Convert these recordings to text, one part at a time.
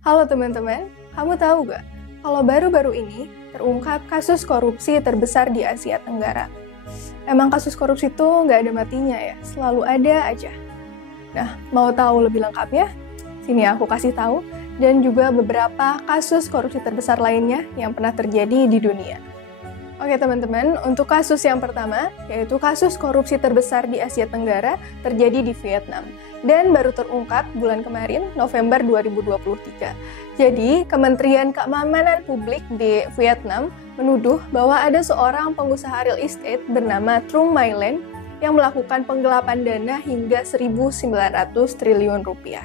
Halo teman-teman, kamu tahu gak? Kalau baru-baru ini terungkap kasus korupsi terbesar di Asia Tenggara. Emang kasus korupsi itu nggak ada matinya ya, selalu ada aja. Nah, mau tahu lebih lengkapnya? Sini aku kasih tahu, dan juga beberapa kasus korupsi terbesar lainnya yang pernah terjadi di dunia. Oke teman-teman, untuk kasus yang pertama, yaitu kasus korupsi terbesar di Asia Tenggara terjadi di Vietnam, dan baru terungkap bulan kemarin, November 2023. Jadi, Kementerian Keamanan Publik di Vietnam menuduh bahwa ada seorang pengusaha real estate bernama Trung My Lan yang melakukan penggelapan dana hingga 1.900 triliun rupiah.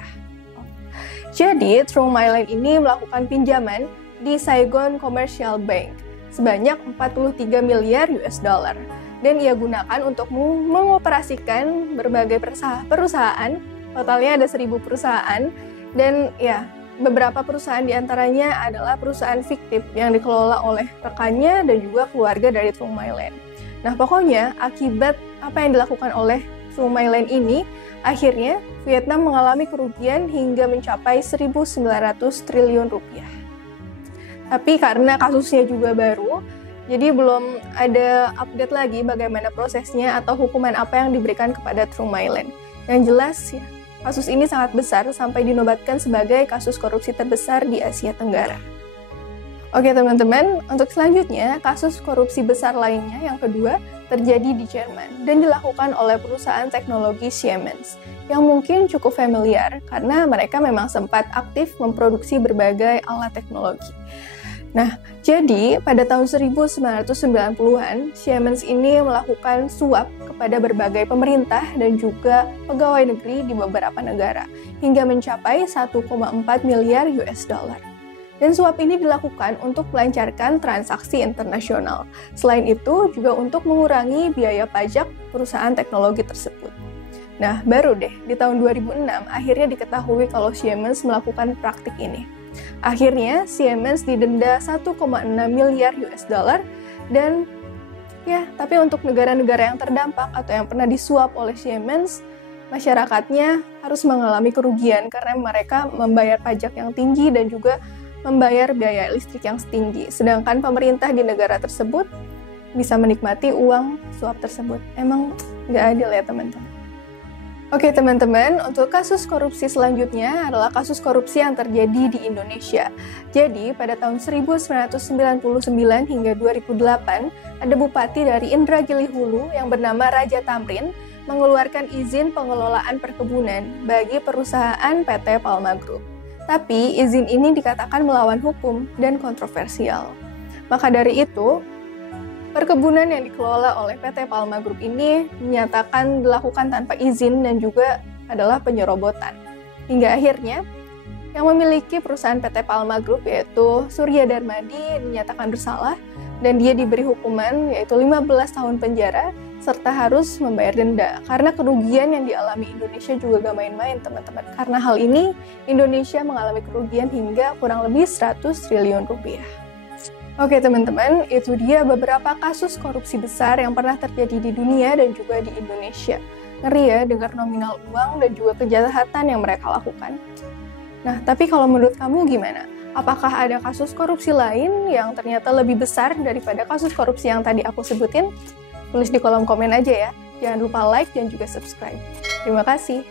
Jadi, Trung My Lan ini melakukan pinjaman di Saigon Commercial Bank sebanyak 43 miliar US dollar, dan ia gunakan untuk mengoperasikan berbagai perusahaan, totalnya ada 1.000 perusahaan, dan ya, beberapa perusahaan diantaranya adalah perusahaan fiktif yang dikelola oleh rekannya dan juga keluarga dari Trung My Lan. Nah, pokoknya akibat apa yang dilakukan oleh Trung My Lan ini, akhirnya Vietnam mengalami kerugian hingga mencapai 1.900 triliun rupiah. Tapi karena kasusnya juga baru, jadi belum ada update lagi bagaimana prosesnya atau hukuman apa yang diberikan kepada Trung My Lan. Yang jelas ya, kasus ini sangat besar sampai dinobatkan sebagai kasus korupsi terbesar di Asia Tenggara. Oke teman-teman, untuk selanjutnya kasus korupsi besar lainnya yang kedua terjadi di Jerman dan dilakukan oleh perusahaan teknologi Siemens yang mungkin cukup familiar karena mereka memang sempat aktif memproduksi berbagai alat teknologi. Nah, jadi pada tahun 1990-an, Siemens ini melakukan suap kepada berbagai pemerintah dan juga pegawai negeri di beberapa negara, hingga mencapai 1,4 miliar US dollar. Dan suap ini dilakukan untuk melancarkan transaksi internasional. Selain itu, juga untuk mengurangi biaya pajak perusahaan teknologi tersebut. Nah, baru deh, di tahun 2006, akhirnya diketahui kalau Siemens melakukan praktik ini. Akhirnya, Siemens didenda 1,6 miliar US dollar dan ya, tapi untuk negara-negara yang terdampak atau yang pernah disuap oleh Siemens, masyarakatnya harus mengalami kerugian karena mereka membayar pajak yang tinggi dan juga membayar biaya listrik yang tinggi. Sedangkan pemerintah di negara tersebut bisa menikmati uang suap tersebut. Emang nggak adil ya teman-teman. Oke teman-teman, untuk kasus korupsi selanjutnya adalah kasus korupsi yang terjadi di Indonesia. Jadi, pada tahun 1999 hingga 2008, ada bupati dari Indragiri Hulu yang bernama Raja Tamrin mengeluarkan izin pengelolaan perkebunan bagi perusahaan PT Palma Group. Tapi, izin ini dikatakan melawan hukum dan kontroversial. Maka dari itu, perkebunan yang dikelola oleh PT Palma Group ini dinyatakan dilakukan tanpa izin dan juga adalah penyerobotan. Hingga akhirnya, yang memiliki perusahaan PT Palma Group yaitu Surya Darmadi dinyatakan bersalah dan dia diberi hukuman yaitu 15 tahun penjara serta harus membayar denda. Karena kerugian yang dialami Indonesia juga gak main-main teman-teman. Karena hal ini, Indonesia mengalami kerugian hingga kurang lebih 100 triliun rupiah. Oke teman-teman, itu dia beberapa kasus korupsi besar yang pernah terjadi di dunia dan juga di Indonesia. Ngeri ya dengar nominal uang dan juga kejahatan yang mereka lakukan. Nah, tapi kalau menurut kamu gimana? Apakah ada kasus korupsi lain yang ternyata lebih besar daripada kasus korupsi yang tadi aku sebutin? Tulis di kolom komen aja ya. Jangan lupa like dan juga subscribe. Terima kasih.